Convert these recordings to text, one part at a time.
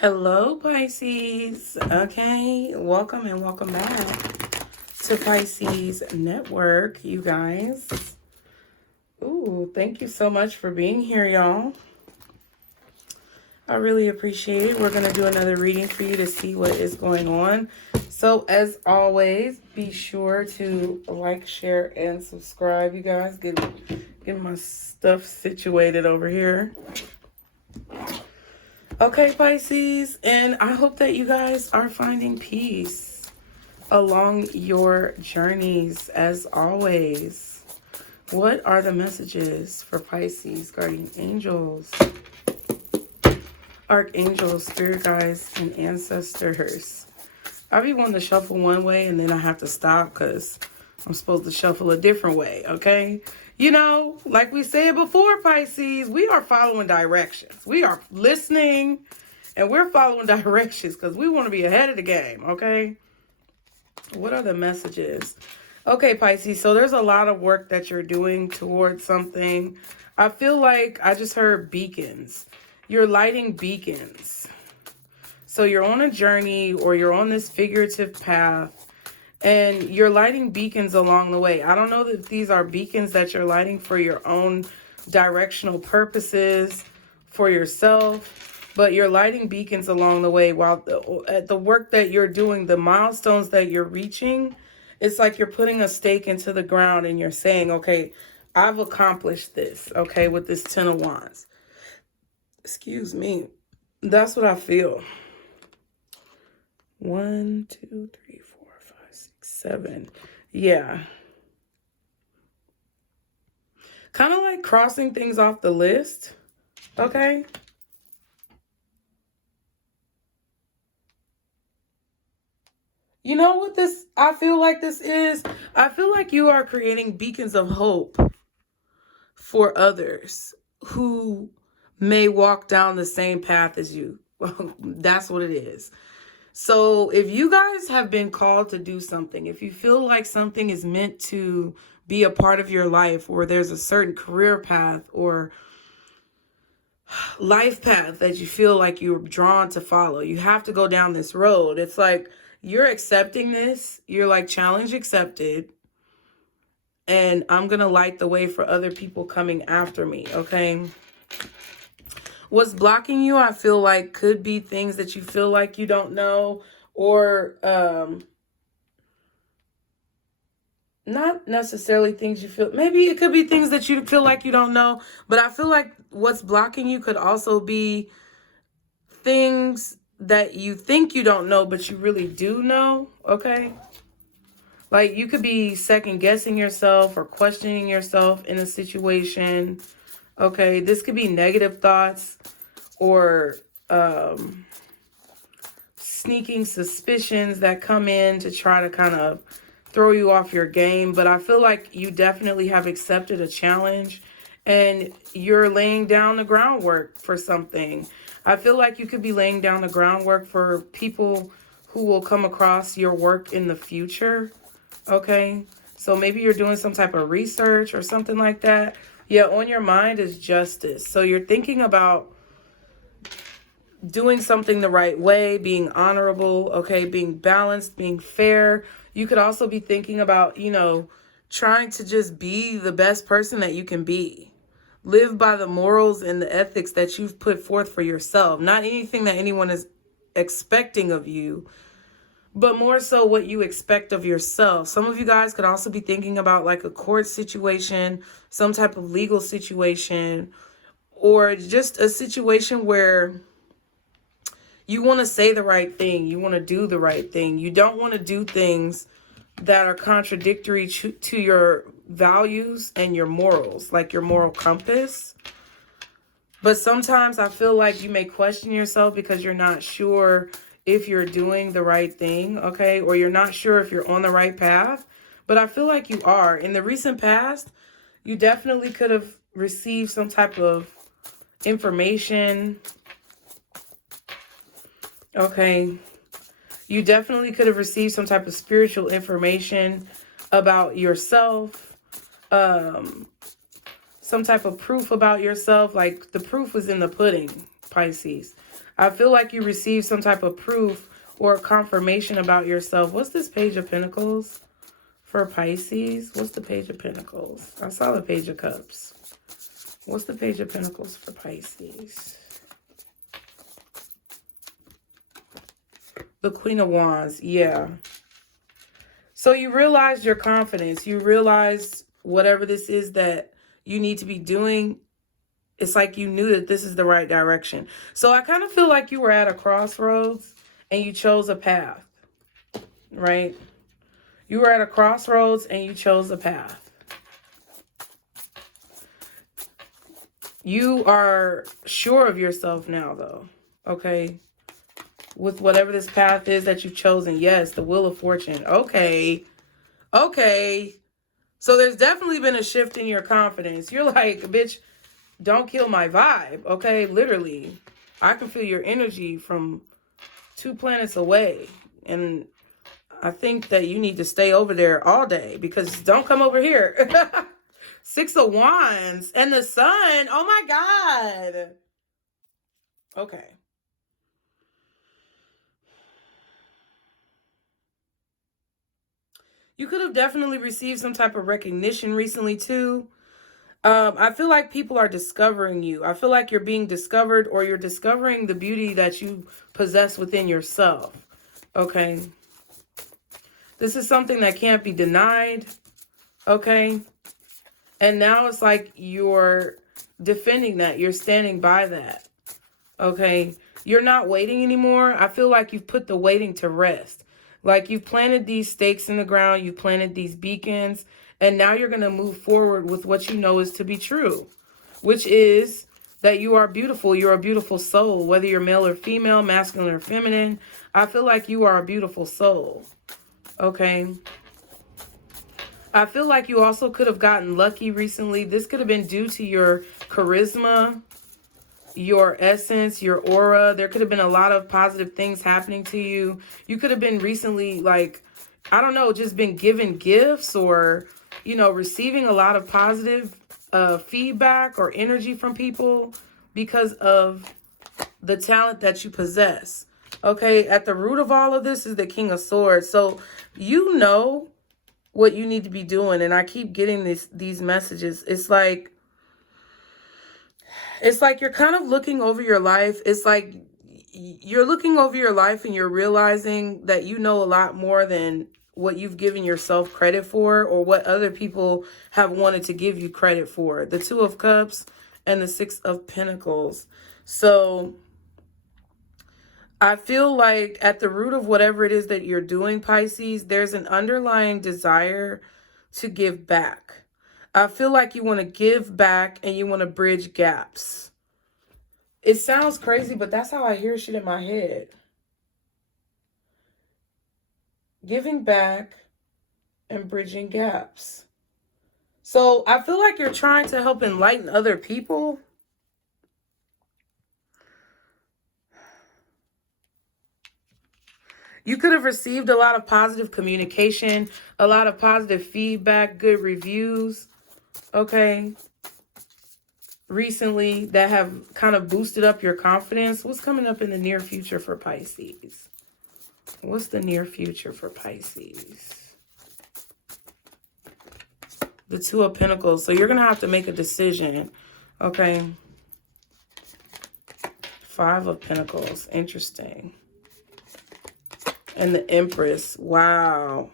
Hello, Pisces. Okay, welcome and welcome back to Pisces Network, you guys. Ooh, thank you so much for being here, y'all. I really appreciate it. We're going to do another reading for you to see what is going on. So, as always, be sure to like, share, and subscribe, you guys. Get my stuff situated over here. Okay, Pisces, and I hope that you guys are finding peace along your journeys as always. What are the messages for Pisces, guardian angels, archangels, spirit guides, and ancestors? I be wanting to shuffle one way and then I have to stop because I'm supposed to shuffle a different way, okay? You know, like we said before, Pisces, we are following directions. We are listening and we're following directions because we want to be ahead of the game, okay? What are the messages? Okay, Pisces, so there's a lot of work that you're doing towards something. I feel like I just heard beacons. You're lighting beacons. So you're on a journey or you're on this figurative path and you're lighting beacons along the way. I don't know that these are beacons that you're lighting for your own directional purposes for yourself, but you're lighting beacons along the way while at the work that you're doing, the milestones that you're reaching. It's like you're putting a stake into the ground and you're saying, okay, I've accomplished this, okay, with this 10 of Wands. Excuse me. That's what I feel. 1, 2, 3, 4, 5, 6, 7. Yeah. Kind of like crossing things off the list. Okay. You know what this, I feel like this is? I feel like you are creating beacons of hope for others who may walk down the same path as you. Well, that's what it is. So if you guys have been called to do something, if you feel like something is meant to be a part of your life, or there's a certain career path or life path that you feel like you're drawn to follow, you have to go down this road. It's like you're accepting this. You're like, challenge accepted. And I'm going to light the way for other people coming after me, okay? What's blocking you, I feel like, could be things that you feel like you don't know, or not necessarily things you feel. Maybe it could be things that you feel like you don't know, but I feel like what's blocking you could also be things that you think you don't know, but you really do know, okay? Like you could be second guessing yourself or questioning yourself in a situation. Okay, this could be negative thoughts or sneaking suspicions that come in to try to kind of throw you off your game. But I feel like you definitely have accepted a challenge and you're laying down the groundwork for something. I feel like you could be laying down the groundwork for people who will come across your work in the future. Okay, so maybe you're doing some type of research or something like that. Yeah, on your mind is justice. So you're thinking about doing something the right way, being honorable, okay, being balanced, being fair. You could also be thinking about, you know, trying to just be the best person that you can be. Live by the morals and the ethics that you've put forth for yourself. Not anything that anyone is expecting of you, but more so what you expect of yourself. Some of you guys could also be thinking about like a court situation, some type of legal situation, or just a situation where you want to say the right thing. You want to do the right thing. You don't want to do things that are contradictory to your values and your morals, like your moral compass. But sometimes I feel like you may question yourself because you're not sure if you're doing the right thing, okay? Or you're not sure if you're on the right path. But I feel like you are. In the recent past, you definitely could have received some type of information. Okay. You definitely could have received some type of spiritual information about yourself. Some type of proof about yourself. Like the proof was in the pudding, Pisces. I feel like you received some type of proof or confirmation about yourself. What's this Page of Pentacles for Pisces? What's the Page of Pentacles? I saw the Page of Cups. What's the Page of Pentacles for Pisces? The Queen of Wands. Yeah. So you realized your confidence. You realized whatever this is that you need to be doing. It's like you knew that this is the right direction. So I kind of feel like you were at a crossroads and you chose a path, right? You were at a crossroads and you chose a path. You are sure of yourself now, though, okay? With whatever this path is that you've chosen. Yes, the Wheel of Fortune. Okay. Okay. So there's definitely been a shift in your confidence. You're like, bitch, don't kill my vibe, okay? Literally. I can feel your energy from 2 planets away. And I think that you need to stay over there all day because don't come over here. 6 of Wands and the Sun. Oh my God. Okay. You could have definitely received some type of recognition recently too. I feel like people are discovering you. I feel like you're being discovered, or you're discovering the beauty that you possess within yourself. Okay. This is something that can't be denied. Okay. And now it's like you're defending that. You're standing by that. Okay. You're not waiting anymore. I feel like you've put the waiting to rest. Like you've planted these stakes in the ground. You've planted these beacons. And now you're going to move forward with what you know is to be true, which is that you are beautiful. You're a beautiful soul, whether you're male or female, masculine or feminine. I feel like you are a beautiful soul. Okay. I feel like you also could have gotten lucky recently. This could have been due to your charisma, your essence, your aura. There could have been a lot of positive things happening to you. You could have been recently, like, I don't know, just been given gifts or, you know, receiving a lot of positive feedback or energy from people because of the talent that you possess. Okay, at the root of all of this is the King of Swords. So you know what you need to be doing. And I keep getting these messages. It's like you're kind of looking over your life. It's like you're looking over your life and you're realizing that you know a lot more than what you've given yourself credit for, or what other people have wanted to give you credit for. The 2 of Cups and the 6 of Pentacles. So I feel like at the root of whatever it is that you're doing, Pisces, there's an underlying desire to give back. I feel like you want to give back and you want to bridge gaps. It sounds crazy, but that's how I hear shit in my head. Giving back and bridging gaps. So I feel like you're trying to help enlighten other people. You could have received a lot of positive communication, a lot of positive feedback, good reviews, okay, recently that have kind of boosted up your confidence. What's coming up in the near future for Pisces? What's the near future for Pisces? The 2 of Pentacles. So you're going to have to make a decision, okay? 5 of Pentacles. Interesting. And the Empress. Wow.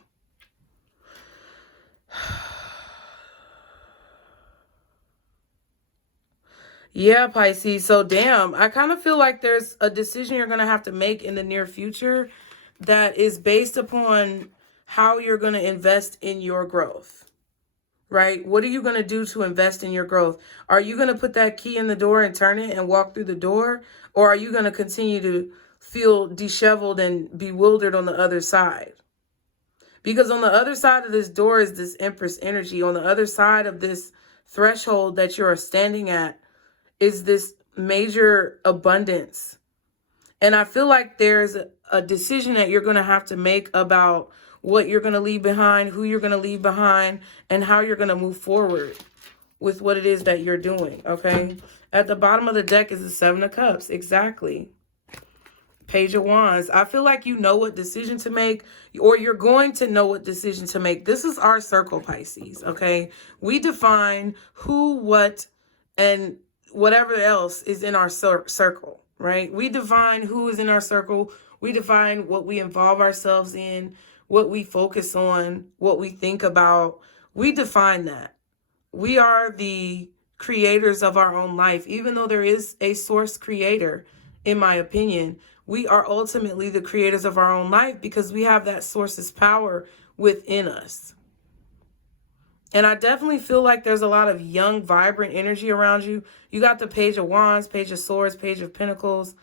Yeah, Pisces. So, damn, I kind of feel like there's a decision you're going to have to make in the near future that is based upon how you're going to invest in your growth, right? What are you going to do to invest in your growth? Are you going to put that key in the door and turn it and walk through the door? Or are you going to continue to feel disheveled and bewildered on the other side? Because on the other side of this door is this Empress energy. On the other side of this threshold that you're standing at is this major abundance. And I feel like there's a decision that you're going to have to make about what you're going to leave behind, who you're going to leave behind, and how you're going to move forward with what it is that you're doing, okay? At the bottom of the deck is the 7 of Cups. Exactly. Page of Wands. I feel like you know what decision to make, or you're going to know what decision to make. This is our circle, Pisces, okay? We define who, what, and whatever else is in our circle, right? We define who is in our circle. We define what we involve ourselves in, what we focus on, what we think about. We define that. We are the creators of our own life. Even though there is a source creator, in my opinion, we are ultimately the creators of our own life because we have that source's power within us. And I definitely feel like there's a lot of young, vibrant energy around you. You got the Page of Wands, Page of Swords, Page of Pentacles.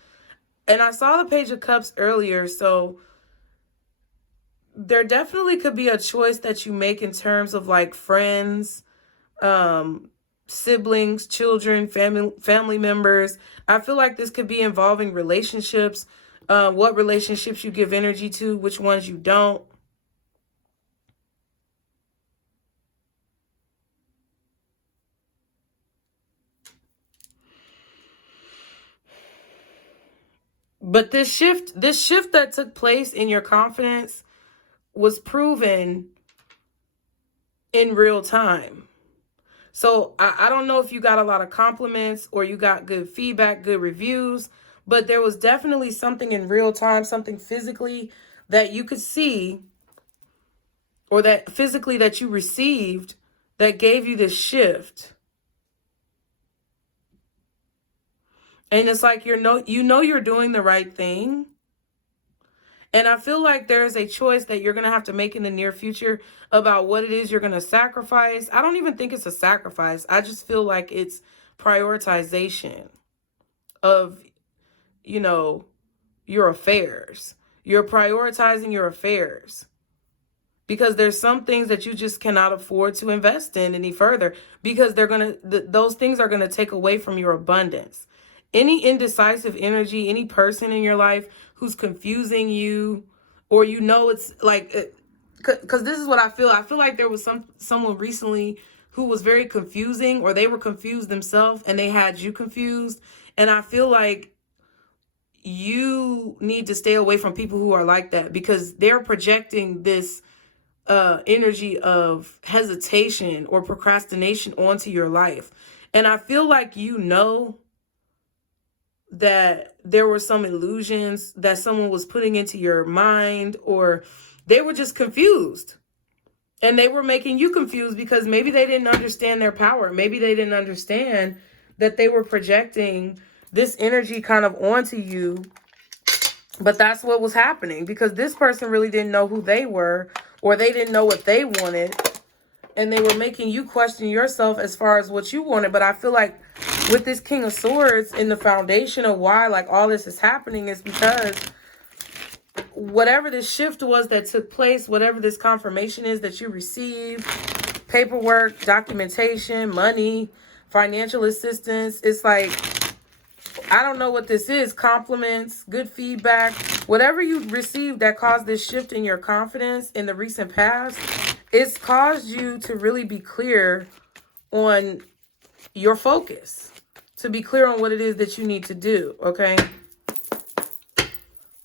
And I saw the Page of Cups earlier, so there definitely could be a choice that you make in terms of like friends, siblings, children, family members. I feel like this could be involving relationships, what relationships you give energy to, which ones you don't. But this shift that took place in your confidence was proven in real time. So I don't know if you got a lot of compliments or you got good feedback, good reviews, but there was definitely something in real time, something physically that you could see, or that physically that you received, that gave you this shift. And it's like you know you're doing the right thing. And I feel like there's a choice that you're going to have to make in the near future about what it is you're going to sacrifice. I don't even think it's a sacrifice. I just feel like it's prioritization of, you know, your affairs. You're prioritizing your affairs because there's some things that you just cannot afford to invest in any further because those things are going to take away from your abundance. Any indecisive energy, any person in your life who's confusing you, or you know it's like, because this is what I feel. I feel like there was someone recently who was very confusing, or they were confused themselves and they had you confused. And I feel like you need to stay away from people who are like that because they're projecting this energy of hesitation or procrastination onto your life. And I feel like you know that there were some illusions that someone was putting into your mind, or they were just confused and they were making you confused because maybe they didn't understand their power. Maybe they didn't understand that they were projecting this energy kind of onto you. But that's what was happening because this person really didn't know who they were, or they didn't know what they wanted. And they were making you question yourself as far as what you wanted. But I feel like with this King of Swords, in the foundation of why like all this is happening is because whatever this shift was that took place, whatever this confirmation is that you received, paperwork, documentation, money, financial assistance, it's like, I don't know what this is, compliments, good feedback, whatever you received that caused this shift in your confidence in the recent past, it's caused you to really be clear on your focus, to be clear on what it is that you need to do, okay?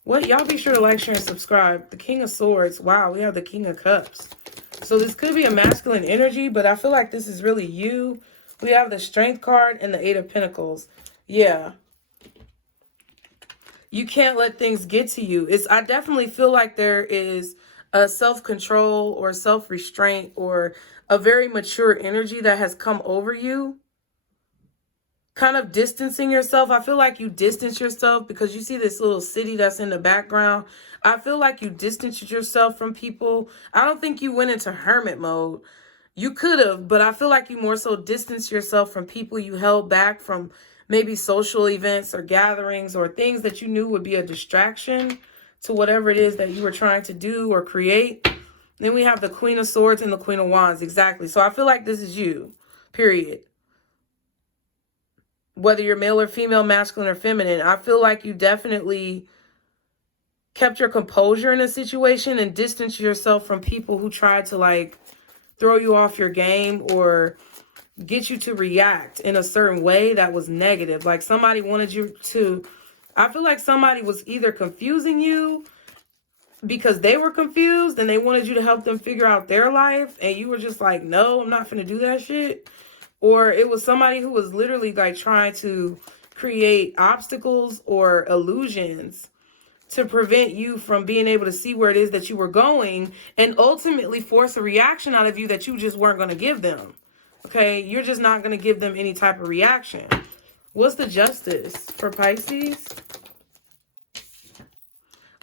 Y'all be sure to like, share, and subscribe. The King of Swords. Wow, we have the King of Cups. So this could be a masculine energy, but I feel like this is really you. We have the Strength card and the Eight of Pentacles. Yeah. You can't let things get to you. I definitely feel like there is a self-control or self-restraint or a very mature energy that has come over you. Kind of distancing yourself. I feel like you distance yourself because you see this little city that's in the background. I feel like you distanced yourself from people. I don't think you went into hermit mode. You could have, but I feel like you more so distanced yourself from people. You held back from maybe social events or gatherings or things that you knew would be a distraction to whatever it is that you were trying to do or create. Then we have the Queen of Swords and the Queen of Wands. Exactly. So I feel like this is you, period. Whether you're male or female, masculine or feminine, I feel like you definitely kept your composure in a situation and distanced yourself from people who tried to like throw you off your game or get you to react in a certain way that was negative. Like somebody wanted you to, I feel like somebody was either confusing you because they were confused and they wanted you to help them figure out their life, and you were just like, no, I'm not finna do that shit. Or it was somebody who was literally like trying to create obstacles or illusions to prevent you from being able to see where it is that you were going, and ultimately force a reaction out of you that you just weren't going to give them. Okay, you're just not going to give them any type of reaction. What's the justice for Pisces?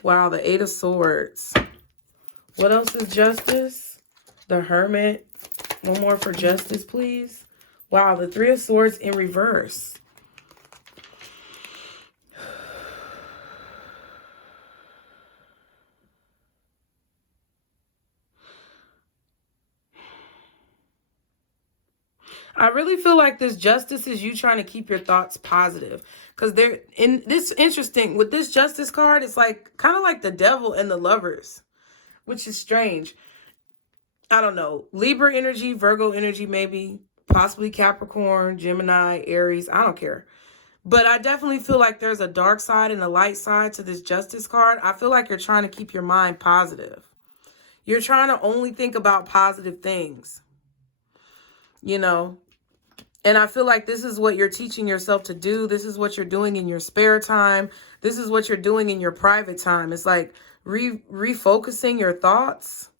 Wow, the Eight of Swords. What else is justice? The Hermit. One more for justice, please. Wow, the Three of Swords in reverse. I really feel like this justice is you trying to keep your thoughts positive. Because they're in this interesting with this justice card, it's like kind of like the devil and the lovers, which is strange. I don't know. Libra energy, Virgo energy, maybe, possibly Capricorn, Gemini, Aries. I don't care. But I definitely feel like there's a dark side and a light side to this justice card. I feel like you're trying to keep your mind positive. You're trying to only think about positive things, you know. And I feel like this is what you're teaching yourself to do. This is what you're doing in your spare time. This is what you're doing in your private time. It's like refocusing your thoughts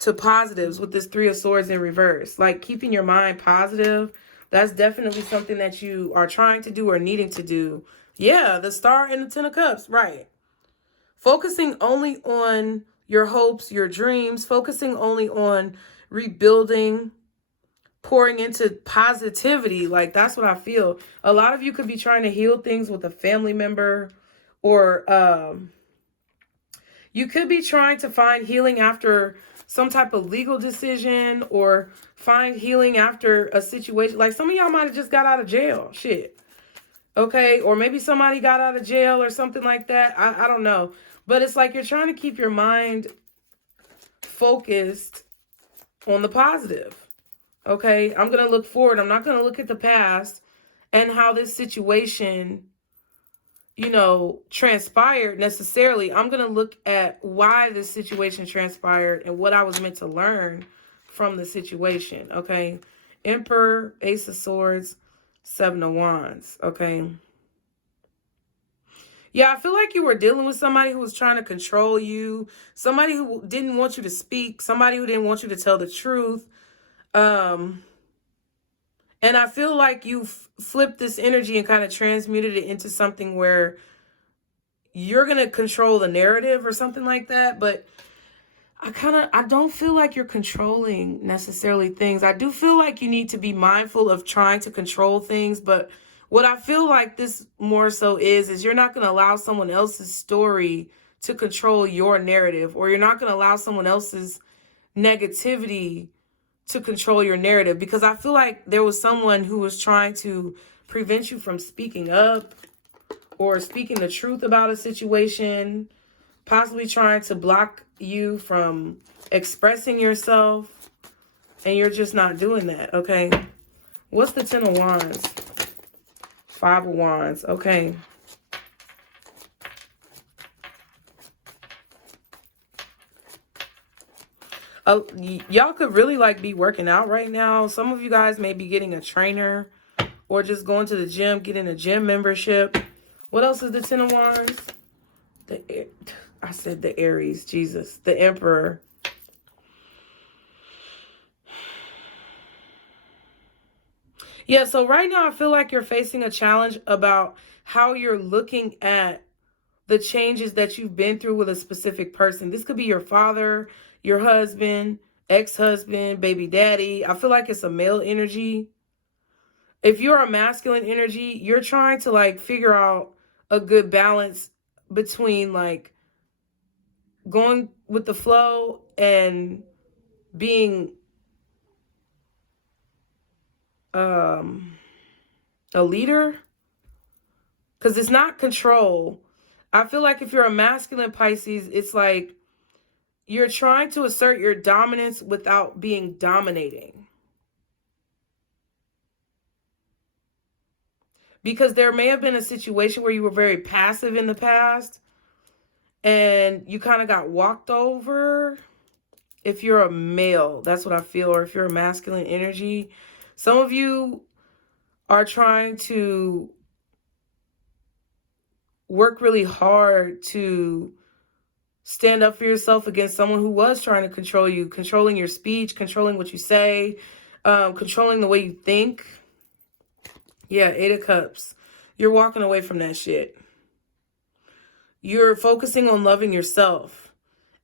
to positives with this Three of Swords in reverse. Like keeping your mind positive. That's definitely something that you are trying to do or needing to do. Yeah, the Star and the Ten of Cups, right. Focusing only on your hopes, your dreams. Focusing only on rebuilding, pouring into positivity. Like, that's what I feel. A lot of you could be trying to heal things with a family member, or you could be trying to find healing after some type of legal decision, or find healing after a situation. Like, some of y'all might have just got out of jail. Shit. Okay? Or maybe somebody got out of jail or something like that. I don't know. But it's like you're trying to keep your mind focused on the positive. Okay, I'm going to look forward. I'm not going to look at the past and how this situation, you know, transpired necessarily. I'm going to look at why this situation transpired and what I was meant to learn from the situation. Okay, Emperor, Ace of Swords, Seven of Wands. Okay. Yeah, I feel like you were dealing with somebody who was trying to control you, somebody who didn't want you to speak, somebody who didn't want you to tell the truth. And I feel like you flipped this energy and kind of transmuted it into something where you're going to control the narrative or something like that. But I don't feel like you're controlling necessarily things. I do feel like you need to be mindful of trying to control things. But what I feel like this more so is you're not going to allow someone else's story to control your narrative, or you're not going to allow someone else's negativity to control your narrative, because I feel like there was someone who was trying to prevent you from speaking up or speaking the truth about a situation, possibly trying to block you from expressing yourself, and you're just not doing that. Okay, what's the Ten of Wands? Five of Wands. Okay. Y'all could really like be working out right now. Some of you guys may be getting a trainer, or just going to the gym, getting a gym membership. What else is the Ten of Wands? I said the Aries, Jesus, the Emperor. Yeah, so right now I feel like you're facing a challenge about how you're looking at the changes that you've been through with a specific person. This could be your father, your husband, ex-husband, baby daddy. I feel like it's a male energy. If you're a masculine energy, you're trying to like figure out a good balance between like going with the flow and being a leader, because it's not control. I feel like if you're a masculine Pisces, it's like you're trying to assert your dominance without being dominating. because there may have been a situation where you were very passive in the past and you kind of got walked over. If you're a male, that's what I feel, or if you're a masculine energy, some of you are trying to work really hard to stand up for yourself against someone who was trying to control you, controlling your speech, controlling what you say, controlling the way you think. Yeah, 8 of Cups. You're walking away from that shit. You're focusing on loving yourself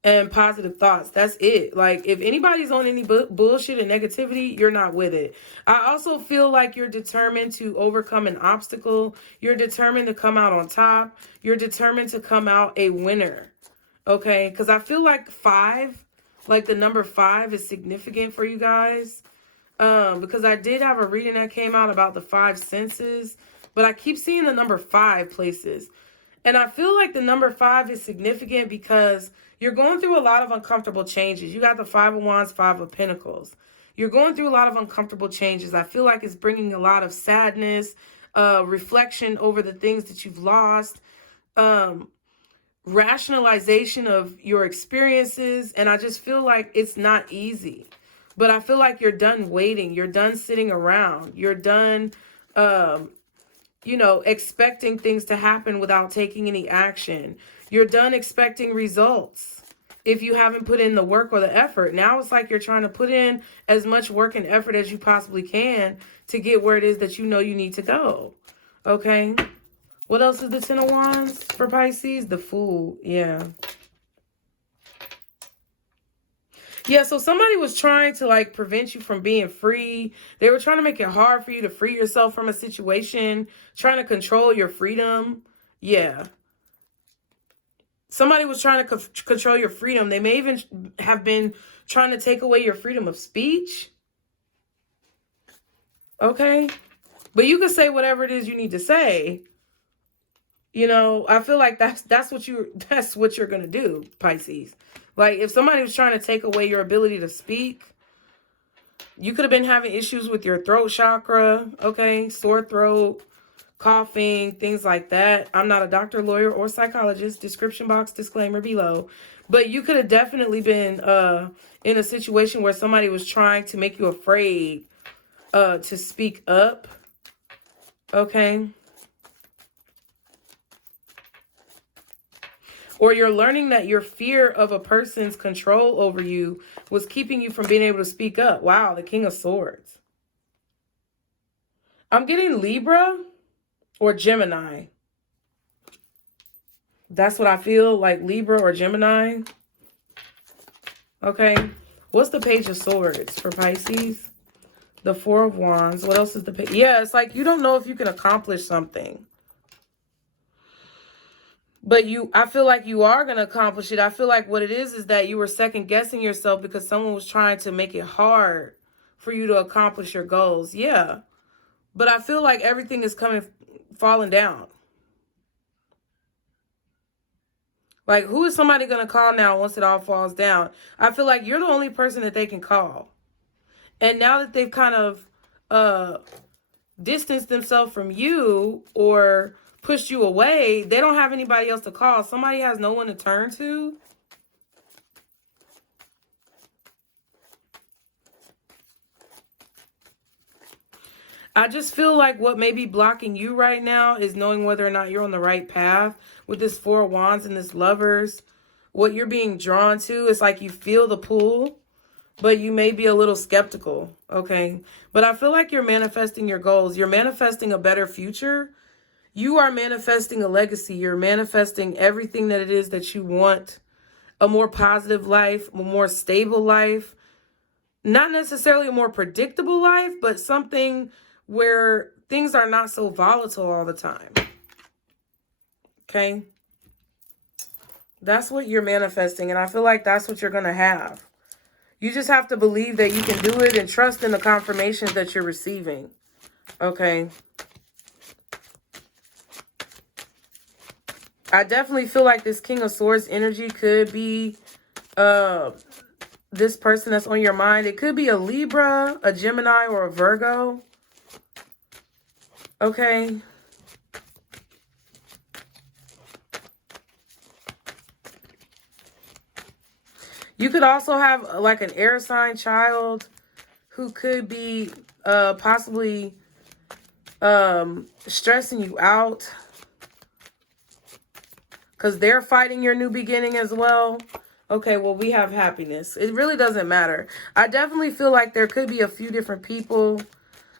and positive thoughts. That's it. Like, if anybody's on any bullshit and negativity, you're not with it. I also feel like you're determined to overcome an obstacle. You're determined to come out on top. You're determined to come out a winner. Okay? Because I feel like 5, like the number 5 is significant for you guys. Because I did have a reading that came out about the 5 senses, but I keep seeing the number 5 places. And I feel like the number 5 is significant because you're going through a lot of uncomfortable changes. You got the 5 of Wands, 5 of Pentacles. You're going through a lot of uncomfortable changes. I feel like it's bringing a lot of sadness, reflection over the things that you've lost, rationalization of your experiences. And I just feel like it's not easy. But I feel like you're done waiting. You're done sitting around. You're done, you know, expecting things to happen without taking any action. You're done expecting results if you haven't put in the work or the effort. Now it's like you're trying to put in as much work and effort as you possibly can to get where it is that you know you need to go. Okay? What else is the 10 of Wands for Pisces? The Fool. Yeah. Yeah, so somebody was trying to, like, prevent you from being free. They were trying to make it hard for you to free yourself from a situation, trying to control your freedom. Yeah. Somebody was trying to control your freedom. They may even have been trying to take away your freedom of speech. Okay? But you can say whatever it is you need to say. You know, I feel like that's what you're going to do, Pisces. Like, if somebody was trying to take away your ability to speak, you could have been having issues with your throat chakra, okay? Sore throat, coughing, things like that. I'm not a doctor, lawyer, or psychologist. Description box disclaimer below. But you could have definitely been in a situation where somebody was trying to make you afraid to speak up, okay? Or you're learning that your fear of a person's control over you was keeping you from being able to speak up. Wow, the King of Swords. I'm getting Libra or Gemini. That's what I feel, like Libra or Gemini. Okay. What's the Page of Swords for Pisces? The 4 of Wands. What else is the page? Yeah, it's like you don't know if you can accomplish something. But I feel like you are going to accomplish it. I feel like what it is that you were second guessing yourself because someone was trying to make it hard for you to accomplish your goals. Yeah. But I feel like everything is falling down. Like, who is somebody going to call now once it all falls down? I feel like you're the only person that they can call. And now that they've kind of distanced themselves from you or pushed you away, they don't have anybody else to call. Somebody has no one to turn to. I just feel like what may be blocking you right now is knowing whether or not you're on the right path with this 4 of Wands and this Lovers. What you're being drawn to is like you feel the pull, but you may be a little skeptical, okay? But I feel like you're manifesting your goals. You're manifesting a better future. You are manifesting a legacy. You're manifesting everything that it is that you want. A more positive life, a more stable life. Not necessarily a more predictable life, but something where things are not so volatile all the time. Okay? That's what you're manifesting, and I feel like that's what you're going to have. You just have to believe that you can do it and trust in the confirmations that you're receiving. Okay? I definitely feel like this King of Swords energy could be this person that's on your mind. It could be a Libra, a Gemini, or a Virgo. Okay. You could also have like an air sign child who could be possibly stressing you out because they're fighting your new beginning as well. Okay, well, we have happiness. It really doesn't matter. I definitely feel like there could be a few different people,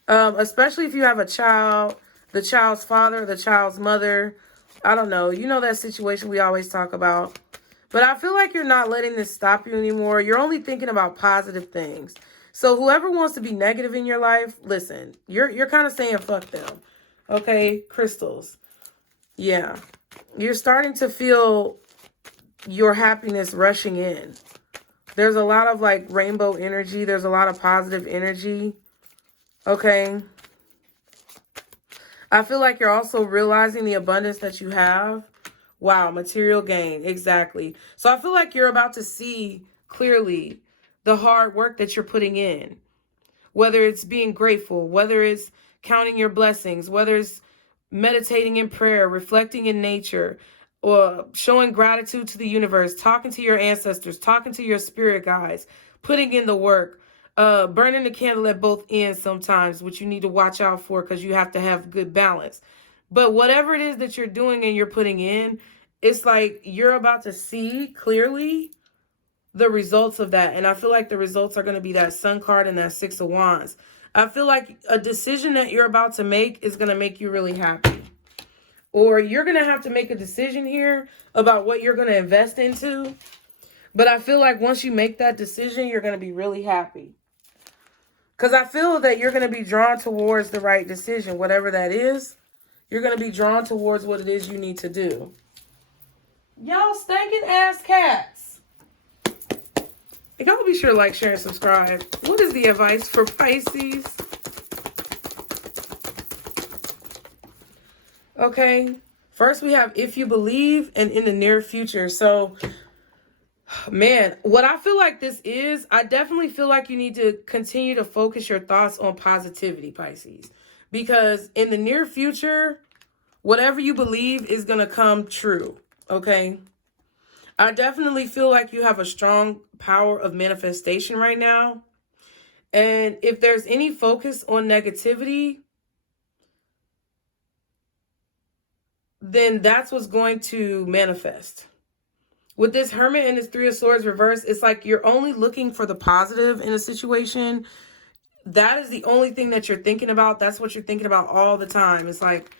especially if you have a child, the child's father, the child's mother. I don't know. You know that situation we always talk about. But I feel like you're not letting this stop you anymore. You're only thinking about positive things. So whoever wants to be negative in your life, listen, you're kind of saying fuck them. Okay, crystals. Yeah. You're starting to feel your happiness rushing in. There's a lot of like rainbow energy. There's a lot of positive energy. Okay. I feel like you're also realizing the abundance that you have. Wow, material gain. Exactly. So I feel like you're about to see clearly the hard work that you're putting in. Whether it's being grateful, whether it's counting your blessings, whether it's meditating in prayer, reflecting in nature, or showing gratitude to the universe, talking to your ancestors, talking to your spirit guides, putting in the work, burning the candle at both ends sometimes, which you need to watch out for because you have to have good balance. But whatever it is that you're doing and you're putting in, it's like you're about to see clearly the results of that. And I feel like the results are going to be that Sun card and that Six of Wands. I feel like a decision that you're about to make is going to make you really happy. Or you're going to have to make a decision here about what you're going to invest into. But I feel like once you make that decision, you're going to be really happy. Because I feel that you're going to be drawn towards the right decision, whatever that is. You're going to be drawn towards what it is you need to do. Y'all stinking ass cats. Y'all be sure to like, share, and subscribe. What is the advice for Pisces? Okay. First we have if you believe and in the near future. So, man, what I feel like this is, I definitely feel like you need to continue to focus your thoughts on positivity, Pisces. Because in the near future, whatever you believe is going to come true, okay? I definitely feel like you have a strong power of manifestation right now. And if there's any focus on negativity, then that's what's going to manifest. With this Hermit and this Three of Swords reverse, it's like you're only looking for the positive in a situation. That is the only thing that you're thinking about. That's what you're thinking about all the time. It's like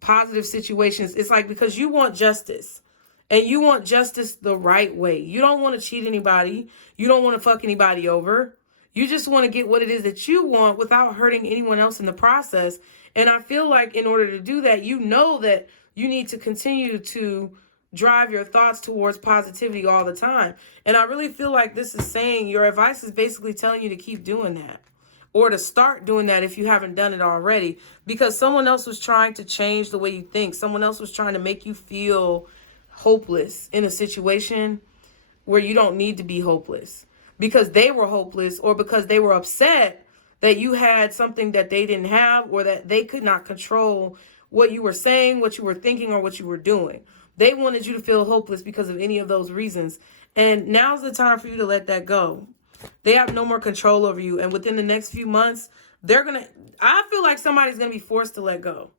positive situations. It's like because you want justice. And you want justice the right way. You don't want to cheat anybody. You don't want to fuck anybody over. You just want to get what it is that you want without hurting anyone else in the process. And I feel like in order to do that, you know that you need to continue to drive your thoughts towards positivity all the time. And I really feel like this is saying your advice is basically telling you to keep doing that. Or to start doing that if you haven't done it already. Because someone else was trying to change the way you think. Someone else was trying to make you feel hopeless in a situation where you don't need to be hopeless. Because they were hopeless or because they were upset that you had something that they didn't have or that they could not control what you were saying, what you were thinking, or what you were doing. They wanted you to feel hopeless because of any of those reasons. And now's the time for you to let that go. They have no more control over you. And within the next few months, I feel like somebody's going to be forced to let go.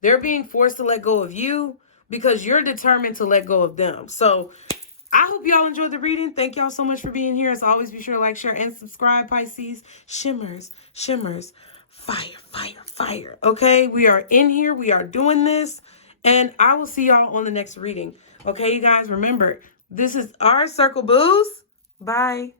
They're being forced to let go of you because you're determined to let go of them. So I hope y'all enjoyed the reading. Thank y'all so much for being here. As always, be sure to like, share, and subscribe, Pisces. Shimmers, shimmers, fire, fire, fire. Okay, we are in here. We are doing this. And I will see y'all on the next reading. Okay, you guys, remember, this is our Circle Booze. Bye.